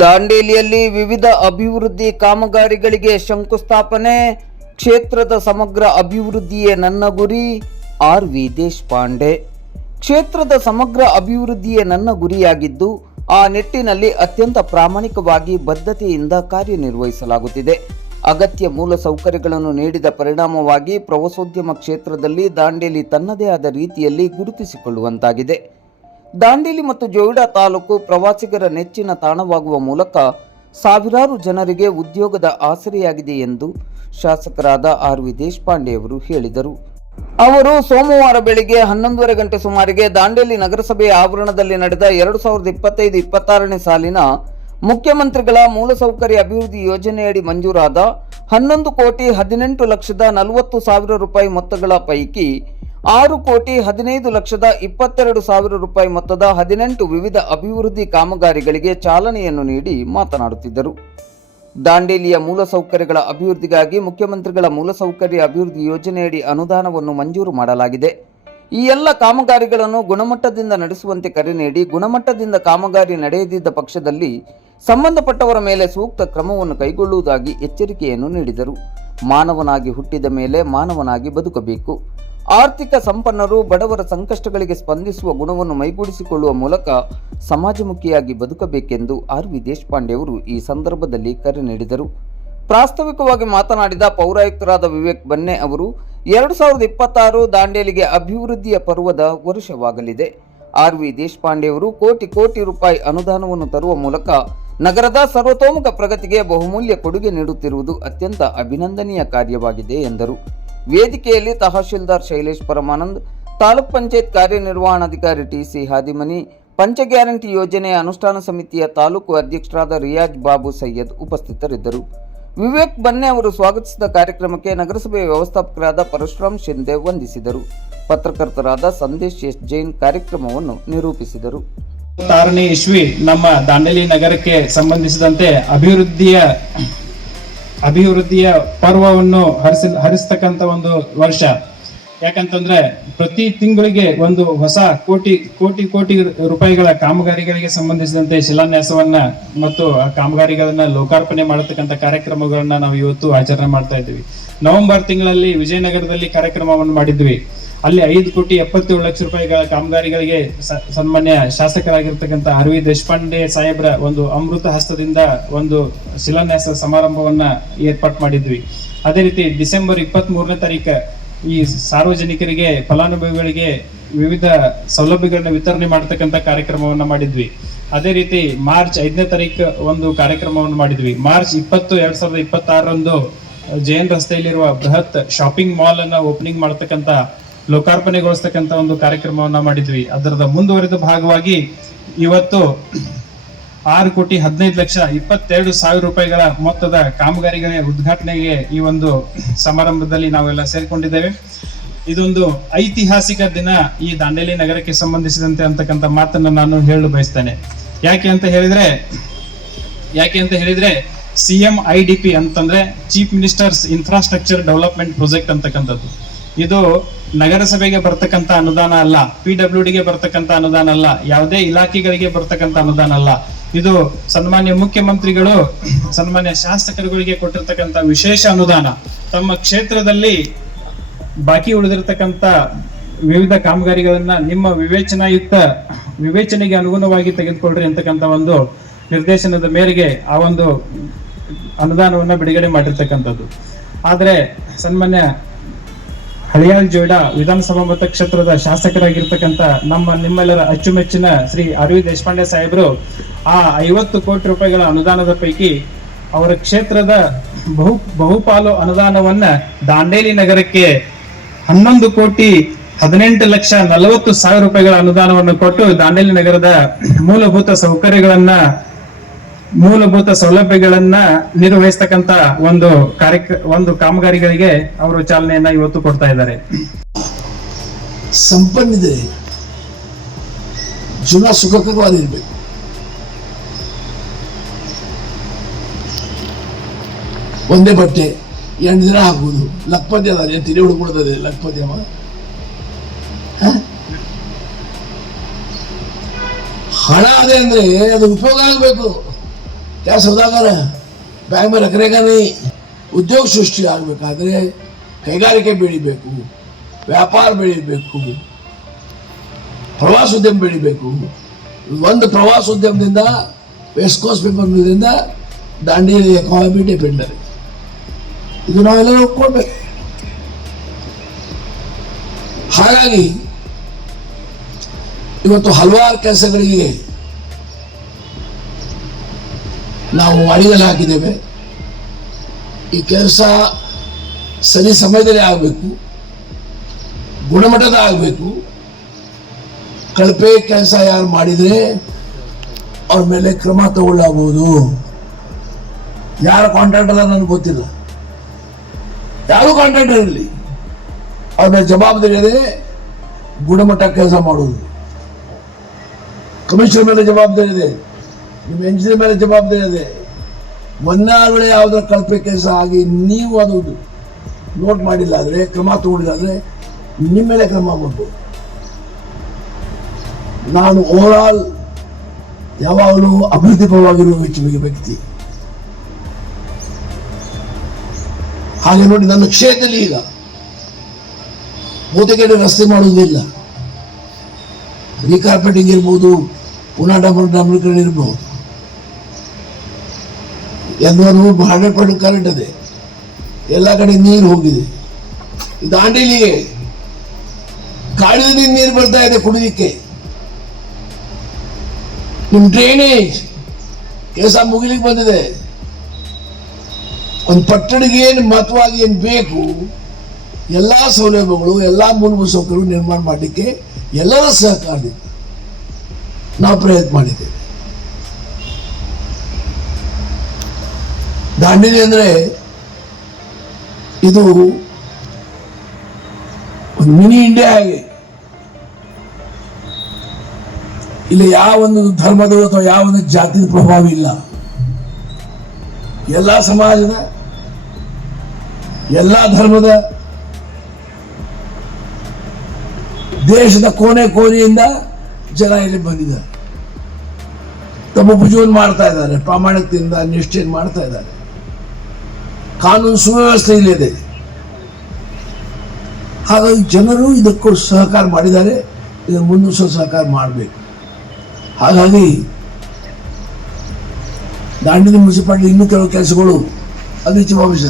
ದಾಂಡೇಲಿಯಲ್ಲಿ ವಿವಿಧ ಅಭಿವೃದ್ಧಿ ಕಾಮಗಾರಿಗಳಿಗೆ ಶಂಕುಸ್ಥಾಪನೆ. ಕ್ಷೇತ್ರದ ಸಮಗ್ರ ಅಭಿವೃದ್ಧಿಯೇ ನನ್ನ ಗುರಿ. ಆರ್.ವಿ. ದೇಶಪಾಂಡೆ. ಕ್ಷೇತ್ರದ ಸಮಗ್ರ ಅಭಿವೃದ್ಧಿಯೇ ನನ್ನ ಗುರಿಯಾಗಿದ್ದು, ಆ ನಿಟ್ಟಿನಲ್ಲಿ ಅತ್ಯಂತ ಪ್ರಾಮಾಣಿಕವಾಗಿ ಬದ್ಧತೆಯಿಂದ ಕಾರ್ಯನಿರ್ವಹಿಸಲಾಗುತ್ತಿದೆ. ಅಗತ್ಯ ಮೂಲಸೌಕರ್ಯಗಳನ್ನು ನೀಡಿದ ಪರಿಣಾಮವಾಗಿ ಪ್ರವಾಸೋದ್ಯಮ ಕ್ಷೇತ್ರದಲ್ಲಿ ದಾಂಡೇಲಿ ತನ್ನದೇ ಆದ ರೀತಿಯಲ್ಲಿ ಗುರುತಿಸಿಕೊಳ್ಳುವಂತಾಗಿದೆ. ದಾಂಡೇಲಿ ಮತ್ತು ಜೋಯಿಡಾ ತಾಲೂಕು ಪ್ರವಾಸಿಗರ ನೆಚ್ಚಿನ ತಾಣವಾಗುವ ಮೂಲಕ ಸಾವಿರಾರು ಜನರಿಗೆ ಉದ್ಯೋಗದ ಆಸರೆಯಾಗಿದೆ ಎಂದು ಶಾಸಕರಾದ ಆರ್.ವಿ. ದೇಶಪಾಂಡೆ ಅವರು ಹೇಳಿದರು. ಅವರು ಸೋಮವಾರ ಬೆಳಿಗ್ಗೆ 11:30 ಗಂಟೆ ಸುಮಾರಿಗೆ ದಾಂಡೇಲಿ ನಗರಸಭೆಯ ಆವರಣದಲ್ಲಿ ನಡೆದ 2025-26ನೇ ಸಾಲಿನ ಮುಖ್ಯಮಂತ್ರಿಗಳ ಮೂಲಸೌಕರ್ಯ ಅಭಿವೃದ್ಧಿ ಯೋಜನೆಯಡಿ ಮಂಜೂರಾದ 11,18,40,40,000 ರೂಪಾಯಿ ಮೊತ್ತಗಳ ಪೈಕಿ 6,15,22,000 ರೂಪಾಯಿ ಮೊತ್ತದ 18 ವಿವಿಧ ಅಭಿವೃದ್ಧಿ ಕಾಮಗಾರಿಗಳಿಗೆ ಚಾಲನೆಯನ್ನು ನೀಡಿ ಮಾತನಾಡುತ್ತಿದ್ದರು. ದಾಂಡೇಲಿಯ ಮೂಲಸೌಕರ್ಯಗಳ ಅಭಿವೃದ್ಧಿಗಾಗಿ ಮುಖ್ಯಮಂತ್ರಿಗಳ ಮೂಲಸೌಕರ್ಯ ಅಭಿವೃದ್ಧಿ ಯೋಜನೆಯಡಿ ಅನುದಾನವನ್ನು ಮಂಜೂರು ಮಾಡಲಾಗಿದೆ. ಈ ಎಲ್ಲ ಕಾಮಗಾರಿಗಳನ್ನು ಗುಣಮಟ್ಟದಿಂದ ನಡೆಸುವಂತೆ ಕರೆ ನೀಡಿ, ಗುಣಮಟ್ಟದಿಂದ ಕಾಮಗಾರಿ ನಡೆಯದಿದ್ದ ಪಕ್ಷದಲ್ಲಿ ಸಂಬಂಧಪಟ್ಟವರ ಮೇಲೆ ಸೂಕ್ತ ಕ್ರಮವನ್ನು ಕೈಗೊಳ್ಳುವುದಾಗಿ ಎಚ್ಚರಿಕೆಯನ್ನು ನೀಡಿದರು. ಮಾನವನಾಗಿ ಹುಟ್ಟಿದ ಮೇಲೆ ಮಾನವನಾಗಿ ಬದುಕಬೇಕು. ಆರ್ಥಿಕ ಸಂಪನ್ನರು ಬಡವರ ಸಂಕಷ್ಟಗಳಿಗೆ ಸ್ಪಂದಿಸುವ ಗುಣವನ್ನು ಮೈಗೂಡಿಸಿಕೊಳ್ಳುವ ಮೂಲಕ ಸಮಾಜಮುಖಿಯಾಗಿ ಬದುಕಬೇಕೆಂದು ಆರ್.ವಿ. ದೇಶಪಾಂಡೆ ಅವರು ಈ ಸಂದರ್ಭದಲ್ಲಿ ಕರೆ ನೀಡಿದರು. ಪ್ರಾಸ್ತಾವಿಕವಾಗಿ ಮಾತನಾಡಿದ ಪೌರಾಯುಕ್ತರಾದ ವಿವೇಕ್ ಬನ್ನೆ ಅವರು, 2026 ದಾಂಡೇಲಿಗೆ ಅಭಿವೃದ್ಧಿಯ ಪರ್ವದ ವರ್ಷವಾಗಲಿದೆ. ಆರ್.ವಿ. ದೇಶಪಾಂಡೆ ಅವರು ಕೋಟಿ ರೂಪಾಯಿ ಅನುದಾನವನ್ನು ತರುವ ಮೂಲಕ ನಗರದ ಸರ್ವತೋಮುಖ ಪ್ರಗತಿಗೆ ಬಹುಮೂಲ್ಯ ಕೊಡುಗೆ ನೀಡುತ್ತಿರುವುದು ಅತ್ಯಂತ ಅಭಿನಂದನೀಯ ಕಾರ್ಯವಾಗಿದೆ ಎಂದರು. ವೇದಿಕೆಯಲ್ಲಿ ತಹಶೀಲ್ದಾರ್ ಶೈಲೇಶ್ ಪರಮಾನಂದ್, ತಾಲೂಕ್ ಪಂಚಾಯತ್ ಕಾರ್ಯನಿರ್ವಹಣಾಧಿಕಾರಿ ಟಿ.ಸಿ. ಹಾದಿಮನಿ, ಪಂಚ ಗ್ಯಾರಂಟಿ ಯೋಜನೆಯ ಅನುಷ್ಠಾನ ಸಮಿತಿಯ ತಾಲೂಕು ಅಧ್ಯಕ್ಷರಾದ ರಿಯಾಜ್ ಬಾಬು ಸೈಯದ್ ಉಪಸ್ಥಿತರಿದ್ದರು. ವಿವೇಕ್ ಬನ್ನೆ ಅವರು ಸ್ವಾಗತಿಸಿದ ಕಾರ್ಯಕ್ರಮಕ್ಕೆ ನಗರಸಭೆಯ ವ್ಯವಸ್ಥಾಪಕರಾದ ಪರಶುರಾಮ್ ಶಿಂದೆ ವಂದಿಸಿದರು. ಪತ್ರಕರ್ತರಾದ ಸಂದೇಶ್ ಎಸ್ ಜೈನ್ ಕಾರ್ಯಕ್ರಮವನ್ನು ನಿರೂಪಿಸಿದರು. 26ನೇ ಇಸ್ವಿ ನಮ್ಮ ದಾಂಡೇಲಿ ನಗರಕ್ಕೆ ಸಂಬಂಧಿಸಿದಂತೆ ಅಭಿವೃದ್ಧಿಯ ಪರ್ವವನ್ನು ಹರಿಸ್ತಕ್ಕಂಥ ಒಂದು ವರ್ಷ. ಯಾಕಂತಂದ್ರೆ ಪ್ರತಿ ತಿಂಗಳಿಗೆ ಒಂದು ಹೊಸ ಕೋಟಿ ರೂಪಾಯಿಗಳ ಕಾಮಗಾರಿಗಳಿಗೆ ಸಂಬಂಧಿಸಿದಂತೆ ಶಿಲಾನ್ಯಾಸವನ್ನ ಮತ್ತು ಆ ಕಾಮಗಾರಿಗಳನ್ನ ಲೋಕಾರ್ಪಣೆ ಮಾಡತಕ್ಕಂಥ ಕಾರ್ಯಕ್ರಮಗಳನ್ನ ನಾವು ಇವತ್ತು ಆಚರಣೆ ಮಾಡ್ತಾ ಇದ್ದೀವಿ. ನವೆಂಬರ್ ತಿಂಗಳಲ್ಲಿ ವಿಜಯನಗರದಲ್ಲಿ ಕಾರ್ಯಕ್ರಮವನ್ನು ಮಾಡಿದ್ವಿ. ಅಲ್ಲಿ 5,70,00,000 ರೂಪಾಯಿಗಳ ಕಾಮಗಾರಿಗಳಿಗೆ ಸನ್ಮಾನ್ಯ ಶಾಸಕರಾಗಿರ್ತಕ್ಕಂಥ ಆರ್.ವಿ. ದೇಶಪಾಂಡೆ ಸಾಹೇಬ್ರ ಒಂದು ಅಮೃತ ಹಸ್ತದಿಂದ ಒಂದು ಶಿಲಾನ್ಯಾಸ ಸಮಾರಂಭವನ್ನ ಏರ್ಪಾಟ್ ಮಾಡಿದ್ವಿ. ಅದೇ ರೀತಿ ಡಿಸೆಂಬರ್ 23ನೇ ತಾರೀಕು ಈ ಸಾರ್ವಜನಿಕರಿಗೆ ಫಲಾನುಭವಿಗಳಿಗೆ ವಿವಿಧ ಸೌಲಭ್ಯಗಳನ್ನ ವಿತರಣೆ ಮಾಡತಕ್ಕಂಥ ಕಾರ್ಯಕ್ರಮವನ್ನ ಮಾಡಿದ್ವಿ. ಅದೇ ರೀತಿ ಮಾರ್ಚ್ 5ನೇ ತಾರೀಕು ಒಂದು ಕಾರ್ಯಕ್ರಮವನ್ನು ಮಾಡಿದ್ವಿ. ಮಾರ್ಚ್ 20, 2026ರಂದು ಜೈನ್ ರಸ್ತೆಯಲ್ಲಿರುವ ಬೃಹತ್ ಶಾಪಿಂಗ್ ಮಾಲ್ ಅನ್ನ ಓಪನಿಂಗ್ ಮಾಡತಕ್ಕಂಥ ಲೋಕಾರ್ಪಣೆಗೊಳಿಸ್ತಕ್ಕಂಥ ಒಂದು ಕಾರ್ಯಕ್ರಮವನ್ನ ಮಾಡಿದ್ವಿ. ಅದರದ ಮುಂದುವರಿದ ಭಾಗವಾಗಿ ಇವತ್ತು 6,15,22,000 ರೂಪಾಯಿಗಳ ಮೊತ್ತದ ಕಾಮಗಾರಿಗಳ ಉದ್ಘಾಟನೆಗೆ ಈ ಒಂದು ಸಮಾರಂಭದಲ್ಲಿ ನಾವೆಲ್ಲ ಸೇರ್ಕೊಂಡಿದ್ದೇವೆ. ಇದೊಂದು ಐತಿಹಾಸಿಕ ದಿನ ಈ ದಾಂಡೇಲಿ ನಗರಕ್ಕೆ ಸಂಬಂಧಿಸಿದಂತೆ ಅಂತಕ್ಕಂಥ ಮಾತನ್ನ ನಾನು ಹೇಳಲು ಬಯಸ್ತೇನೆ. ಯಾಕೆ ಅಂತ ಹೇಳಿದ್ರೆ CMIDP ಅಂತಂದ್ರೆ chief ministers infrastructure development project ಅಂತಕ್ಕಂಥದ್ದು. ಇದು ನಗರಸಭೆಗೆ ಬರ್ತಕ್ಕಂಥ ಅನುದಾನ ಅಲ್ಲ, PWDಗೆ ಬರ್ತಕ್ಕಂಥ ಅನುದಾನ ಅಲ್ಲ, ಯಾವುದೇ ಇಲಾಖೆಗಳಿಗೆ ಬರ್ತಕ್ಕಂಥ ಅನುದಾನ ಅಲ್ಲ. ಇದು ಸನ್ಮಾನ್ಯ ಮುಖ್ಯಮಂತ್ರಿಗಳು ಸನ್ಮಾನ್ಯ ಶಾಸಕರುಗಳಿಗೆ ಕೊಟ್ಟಿರ್ತಕ್ಕಂಥ ವಿಶೇಷ ಅನುದಾನ. ತಮ್ಮ ಕ್ಷೇತ್ರದಲ್ಲಿ ಬಾಕಿ ಉಳಿದಿರ್ತಕ್ಕಂಥ ವಿವಿಧ ಕಾಮಗಾರಿಗಳನ್ನ ನಿಮ್ಮ ವಿವೇಚನೆಗೆ ಅನುಗುಣವಾಗಿ ತೆಗೆದುಕೊಳ್ಳ್ರಿ ಅಂತಕ್ಕಂಥ ಒಂದು ನಿರ್ದೇಶನದ ಮೇರೆಗೆ ಆ ಒಂದು ಅನುದಾನವನ್ನ ಬಿಡುಗಡೆ ಮಾಡಿರ್ತಕ್ಕಂಥದ್ದು. ಆದ್ರೆ ಸನ್ಮಾನ್ಯ ಹಳಿಯಾಳ್ ಜೋಯಿಡಾ ವಿಧಾನಸಭಾ ಮತಕ್ಷೇತ್ರದ ಶಾಸಕರಾಗಿರ್ತಕ್ಕಂಥ ನಿಮ್ಮೆಲ್ಲರ ಅಚ್ಚುಮೆಚ್ಚಿನ ಶ್ರೀ ಆರ್.ವಿ. ದೇಶಪಾಂಡೆ ಸಾಹೇಬರು ಆ 50 ಕೋಟಿ ರೂಪಾಯಿಗಳ ಅನುದಾನದ ಪೈಕಿ ಅವರ ಕ್ಷೇತ್ರದ ಬಹುಪಾಲು ಅನುದಾನವನ್ನ ದಾಂಡೇಲಿ ನಗರಕ್ಕೆ 11,18,40,000 ರೂಪಾಯಿಗಳ ಅನುದಾನವನ್ನು ಕೊಟ್ಟು ದಾಂಡೇಲಿ ನಗರದ ಮೂಲಭೂತ ಸೌಲಭ್ಯಗಳನ್ನ ನಿರ್ವಹಿಸ್ತಕ್ಕಂಥ ಒಂದು ಕಾಮಗಾರಿಗಳಿಗೆ ಅವರು ಚಾಲನೆಯನ್ನ ಇವತ್ತು ಕೊಡ್ತಾ ಇದ್ದಾರೆ. ಸಂಪನ್ನಿದೆ, ಜೀವನ ಸುಖಕರವಾಗಿರ್ಬೇಕು. ಒಂದೇ ಬಟ್ಟೆ 8 ದಿನ ಹಾಕುವುದು. ಲಕ್ಪತಿ ಅದ ತಿರಿ ಹುಡುಕೊಡ್ತದೆ ಲಕ್ಪತಿ ಅಮ್ಮ. ಹಣ ಅದೇ ಅಂದ್ರೆ ಅದು ಉಪಯೋಗ ಆಗಬೇಕು. क्या सौदागर बैंक में रखने का नहीं. ಉದ್ಯೋಗ ಸೃಷ್ಟಿ ಆಗಬೇಕಾದ್ರೆ ಕೈಗಾರಿಕೆ ಬೆಳಿಬೇಕು, ವ್ಯಾಪಾರ ಬೆಳಿಬೇಕು, ಪ್ರವಾಸೋದ್ಯಮ ಬೆಳಿಬೇಕು. ಒಂದು ಪ್ರವಾಸೋದ್ಯಮದಿಂದ ವೆಸ್ಟ್ ಕೋಸ್ಟ್ ಪೇಪರ್ ಮಿಲ್ದಿಂದ ದಾಂಡೇಲಿ ಎಕಾನಮಿ ಡಿಪೆಂಡ್ ಇದೆ. ಇದು ನಾವೆಲ್ಲರೂ ಒಪ್ಕೊಳ್ಬೇಕು. ಹಾಗಾಗಿ ಇವತ್ತು ಹಲವಾರು ಕೆಲಸಗಳಿಗೆ ನಾವು ಅಡಿಗಲ್ಲು ಹಾಕಿದ್ದೇವೆ. ಈ ಕೆಲಸ ಸರಿ ಸಮಯದಲ್ಲಿ ಆಗಬೇಕು, ಗುಣಮಟ್ಟದ ಆಗಬೇಕು. ಕಳಪೆ ಕೆಲಸ ಯಾರು ಮಾಡಿದರೆ ಅವ್ರ ಮೇಲೆ ಕ್ರಮ ತಗೊಳ್ಳಬಹುದು. ಯಾರ ಕಾಂಟ್ರಾಕ್ಟರ್ ನನಗೆ ಗೊತ್ತಿಲ್ಲ, ಯಾರು ಕಾಂಟ್ರಾಕ್ಟರ್ ಇರಲಿ, ಅವ್ರ ಮೇಲೆ ಜವಾಬ್ದಾರಿ ಇದೆ ಗುಣಮಟ್ಟ ಕೆಲಸ ಮಾಡುವುದು. ಕಮಿಷನರ್ ಮೇಲೆ ಜವಾಬ್ದಾರಿ ಇದೆ, ನಿಮ್ಮ ಎಂಜಿನಿಯರ್ ಮೇಲೆ ಜವಾಬ್ದಾರಿ ಇದೆ. ಒಂದಾದ್ಮೇಲೆ ಯಾವುದರ ಕಳಪೆ ಕೆಲಸ ಆಗಿ ನೀವು ಅದು ನೋಟ್ ಮಾಡಿಲ್ಲ ಆದರೆ, ಕ್ರಮ ತಗೊಂಡಿಲ್ಲ ನಿಮ್ಮ ಮೇಲೆ ಕ್ರಮ ಮಾಡ್ಬೋದು. ನಾನು ಓವರ್ ಆಲ್ ಯಾವಾಗಲೂ ಅಭಿವೃದ್ಧಿ ಪರವಾಗಿರುವ ವ್ಯಕ್ತಿ. ಹಾಗೆ ನೋಡಿ, ನನ್ನ ಕ್ಷೇತ್ರದಲ್ಲಿ ಈಗ ಬಹುತೇಕ ರಸ್ತೆ ಮಾಡುವುದಿಲ್ಲ. ರೀಕಾರ್ಪೆಟಿಂಗ್ ಇರ್ಬೋದು, ಪುನಃ ಡಾಂಬರೀಕರಣ ಇರಬಹುದು. ಎಲ್ಲರೂ 100% ಕರೆಂಟ್ ಇದೆ, ಎಲ್ಲ ಕಡೆ ನೀರು ಹೋಗಿದೆ. ದಾಂಡೇಲಿಗೆ ಕಾಡಿದ ನೀರು ಬರ್ತಾ ಇದೆ ಕುಡಿಲಿಕ್ಕೆ. ನಿಮ್ಮ ಡ್ರೈನೇಜ್ ಕೆಲಸ ಮುಗಿಲಿಕ್ಕೆ ಬಂದಿದೆ. ಒಂದು ಪಟ್ಟಣಿಗೆ ಏನು ಮಹತ್ವವಾಗಿ ಏನು ಬೇಕು, ಎಲ್ಲ ಸೌಲಭ್ಯಗಳು, ಎಲ್ಲ ಮೂಲಭೂತ ಸೌಕರ್ಯಗಳು ನಿರ್ಮಾಣ ಮಾಡಲಿಕ್ಕೆ ಎಲ್ಲರ ಸಹಕಾರದಿಂದ ನಾವು ಪ್ರಯತ್ನ ಮಾಡಿದ್ದೇವೆ. ದಾಂಡೇಲಿ ಅಂದರೆ ಇದು ಒಂದು ಮಿನಿ ಇಂಡಿಯಾ ಹಾಗೆ. ಇಲ್ಲಿ ಯಾವ ಒಂದು ಧರ್ಮದ ಅಥವಾ ಯಾವ ಒಂದು ಜಾತಿಯ ಪ್ರಭಾವ ಇಲ್ಲ. ಎಲ್ಲ ಸಮಾಜದ, ಎಲ್ಲ ಧರ್ಮದ, ದೇಶದ ಕೋಣೆ ಕೋಣೆಯಿಂದ ಜನ ಇಲ್ಲಿ ಬಂದಿದ್ದಾರೆ. ತಮ್ಮ ಭುಜವನ್ನು ಮಾಡ್ತಾ ಇದ್ದಾರೆ, ಪ್ರಾಮಾಣಿಕತೆಯಿಂದ ನಿಷ್ಠೆಯನ್ನು ಮಾಡ್ತಾ ಇದ್ದಾರೆ. ಕಾನೂನು ಸುವ್ಯವಸ್ಥೆ ಇಲ್ಲಿದೆ. ಹಾಗಾಗಿ ಜನರು ಇದಕ್ಕೂ ಸಹಕಾರ ಮಾಡಿದ್ದಾರೆ, ಇದನ್ನು ಮುಂದುವರಿಸೋ ಸಹಕಾರ ಮಾಡಬೇಕು. ಹಾಗಾಗಿ ದಾಂಡೇಲಿ ಮುನ್ಸಿಪಾಲಿಟಿ ಇನ್ನೂ ಕೆಲವು ಕೆಲಸಗಳು ಅಭಿವೃದ್ಧಿ ಭವಿಷ್ಯ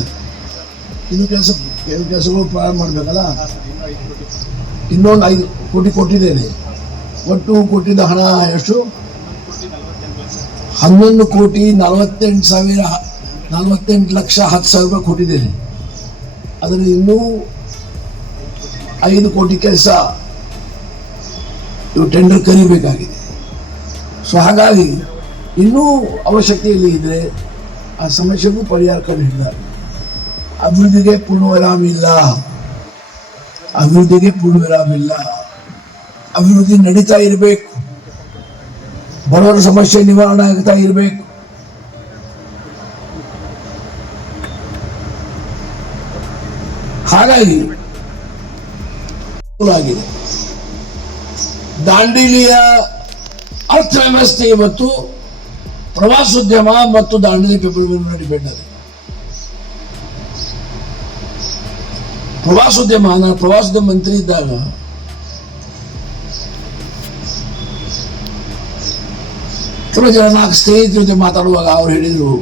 ಕೆಲವು ಕೆಲಸಗಳು ಪ್ರಾರಂಭ ಮಾಡಬೇಕಲ್ಲ. ಇನ್ನೊಂದು 5 ಕೋಟಿ ಕೊಟ್ಟಿದ್ದೇನೆ. ಒಟ್ಟು ಕೊಟ್ಟಿದ್ದ ಹಣ ಎಷ್ಟು? 11,48,10,000 ರೂಪಾಯಿ ಕೊಟ್ಟಿದ್ದೇನೆ. ಅದರಲ್ಲಿ ಇನ್ನೂ 5 ಕೋಟಿ ಕೆಲಸ ಇವು ಟೆಂಡರ್ ಕರೀಬೇಕಾಗಿದೆ. ಸೊ ಹಾಗಾಗಿ ಇನ್ನೂ ಅವಶ್ಯಕತೆಯಲ್ಲಿ ಇದ್ದರೆ ಆ ಸಮಸ್ಯೆಗೂ ಪರಿಹಾರ ಕಂಡಿದ್ದಾರೆ. ಅಭಿವೃದ್ಧಿಗೆ ಪೂರ್ಣವಿರಾಮ ಇಲ್ಲ, ಅಭಿವೃದ್ಧಿಗೆ ಪೂರ್ಣವಿರಾಮ ಇಲ್ಲ. ಅಭಿವೃದ್ಧಿ ನಡೀತಾ ಇರಬೇಕು, ಬಡವರ ಸಮಸ್ಯೆ ನಿವಾರಣೆ ಆಗ್ತಾ ಇರಬೇಕು. ಹಾಗಾಗಿ ಆಗಿದೆ ದಾಂಡೇಲಿಯ ಅರ್ಥವ್ಯವಸ್ಥೆ ಇವತ್ತು ಪ್ರವಾಸೋದ್ಯಮ ಮತ್ತು ದಾಂಡೇಲಿ ಪೇಪರ್ ಮಿಲ್ ಮೇಲೆ ಡಿಪೆಂಡ್ ಆಗಿದೆ. ನಾನು ಪ್ರವಾಸೋದ್ಯಮ ಮಂತ್ರಿ ಇದ್ದಾಗ ಕೆಲವು ಜನ 4 ಸ್ನೇಹಿತರ ಜೊತೆ ಮಾತಾಡುವಾಗ ಅವ್ರು ಹೇಳಿದರು,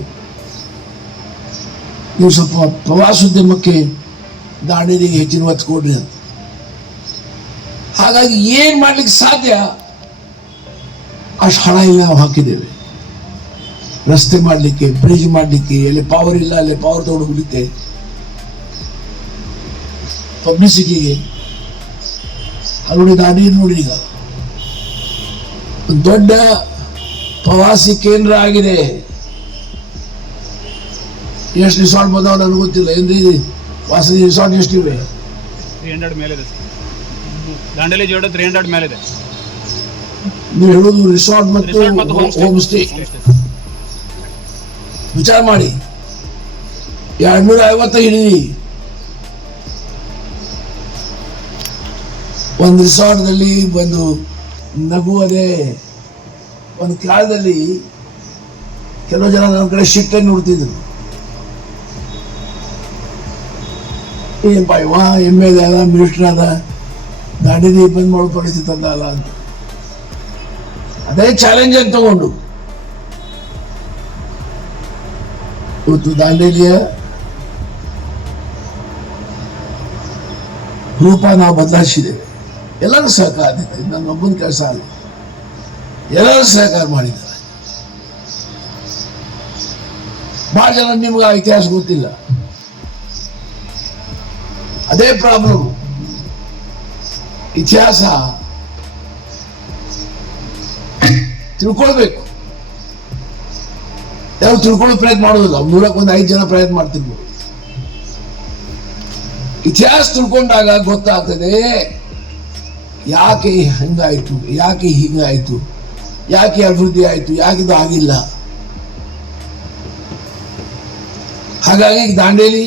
ನೀವು ಸ್ವಲ್ಪ ಪ್ರವಾಸೋದ್ಯಮಕ್ಕೆ ದಾಂಡೇಲಿಗೆ ಹೆಚ್ಚಿನ ಒತ್ತು ಕೊಡ್ರಿ ಅಂತ. ಹಾಗಾಗಿ ಏನು ಮಾಡ್ಲಿಕ್ಕೆ ಸಾಧ್ಯ ಅಷ್ಟು ಹಣ ಇಲ್ಲಿ ನಾವು ಹಾಕಿದ್ದೇವೆ. ರಸ್ತೆ ಮಾಡಲಿಕ್ಕೆ, ಬ್ರಿಡ್ಜ್ ಮಾಡಲಿಕ್ಕೆ, ಎಲ್ಲಿ ಪವರ್ ಇಲ್ಲ ಅಲ್ಲಿ ಪವರ್ ತಗೊಂಡು ಹೋಗ್ಲಿಕ್ಕೆ, ಪಬ್ಲಿಸಿಟಿಗೆ. ಅಲ್ಲಿ ದಾಂಡೇಲಿ ನೋಡಿ ಈಗ ದೊಡ್ಡ ಪ್ರವಾಸಿ ಕೇಂದ್ರ ಆಗಿದೆ. ಎಷ್ಟು ರಿಸಾರ್ಟ್ ಬಂದಾವ ನನಗೆ ಗೊತ್ತಿಲ್ಲ. ಏನ್ರಿ ವಾಸನಿ ರಿಸಾರ್ಟ್ ಎಷ್ಟಿವೆ? 300 ಮೇಲಿದೆ. ದಾಂಡೇಲಿ ಜೋಡ 300 ಮೇಲಿದೆ. ನೀವು ಹೇಳೋದು ರಿಸಾರ್ಟ್ ಮತ್ತು ಹೋಮ್ ಸ್ಟೇ. ವಿಚಾರ ಮಾಡಿ, 250 ಹಿಡಿದಿ. ಒಂದು ರಿಸಾರ್ಟ್ದಲ್ಲಿ ಒಂದು ನಗು ಅದೇ. ಒಂದು ಕಾಲದಲ್ಲಿ ಕೆಲವು ಜನ ನನ್ನ ಕಡೆ ಶಿಫ್ಟಾಗಿ ನೋಡ್ತಿದ್ರು, ಏನಪ್ಪ ಇವ MLA ಅದ, ಮಿನಿಸ್ಟರ್ ಅದ, ದಾಂಡೇಲಿ ಬಂದ್ ಮಾಡೋ ಪರಿಸ್ಥಿತಿ ಅಲ್ಲ ಅಂತ ಅದೇ ಚಾಲೆಂಜ್ ಅಂತ ತಗೊಂಡು ಇವತ್ತು ದಾಂಡೇಲಿಯ ರೂಪ ನಾವು ಬದಲಾಯಿಸಿದ್ದೇವೆ. ಎಲ್ಲರೂ ಸಹಕಾರ ಇದೆ, ನನ್ನ ಒಬ್ಬನ ಕೆಲಸ ಅಲ್ಲ, ಎಲ್ಲರೂ ಸಹಕಾರ ಮಾಡಿದ್ದಾರೆ. ಬಹಳ ಜನ ನಿಮ್ಗೆ ಆ ಇತಿಹಾಸ ಗೊತ್ತಿಲ್ಲ, ಅದೇ ಪ್ರಾಬ್ಲಮ್. ಇತಿಹಾಸ ತಿಳ್ಕೊಳ್ಬೇಕು, ಯಾರು ತಿಳ್ಕೊಳ್ಳೋ ಪ್ರಯತ್ನ ಮಾಡೋದಿಲ್ಲ. ನೂರಕ್ಕೊಂದು 5 ಜನ ಪ್ರಯತ್ನ ಮಾಡ್ತಿರ್ಬೋದು. ಇತಿಹಾಸ ತಿಳ್ಕೊಂಡಾಗ ಗೊತ್ತಾಗ್ತದೆ ಯಾಕೆ ಹಂಗಾಯ್ತು, ಯಾಕೆ ಹೀಗಾಯ್ತು, ಯಾಕೆ ಅಭಿವೃದ್ಧಿ ಆಯ್ತು, ಯಾಕೆ ಇದು ಆಗಿಲ್ಲ. ಹಾಗಾಗಿ ದಾಂಡೇಲಿ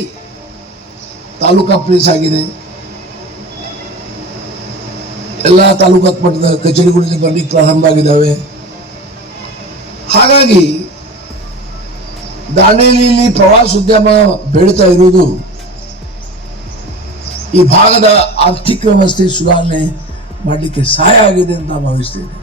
ತಾಲೂಕಾ ಪ್ಲೇಸ್ ಆಗಿದೆ. ಎಲ್ಲ ತಾಲೂಕಾ ಮಟ್ಟದ ಕಚೇರಿಗಳಲ್ಲಿ ಬರ್ಲಿಕ್ಕೆ ಪ್ರಾರಂಭ ಆಗಿದ್ದಾವೆ. ಹಾಗಾಗಿ ದಾಂಡೇಲಿಯಲ್ಲಿ ಪ್ರವಾಸೋದ್ಯಮ ಬೆಳೀತಾ ಇರುವುದು ಈ ಭಾಗದ ಆರ್ಥಿಕ ವ್ಯವಸ್ಥೆ ಸುಧಾರಣೆ ಮಾಡಲಿಕ್ಕೆ ಸಹಾಯ ಆಗಿದೆ ಅಂತ ಭಾವಿಸ್ತೇನೆ.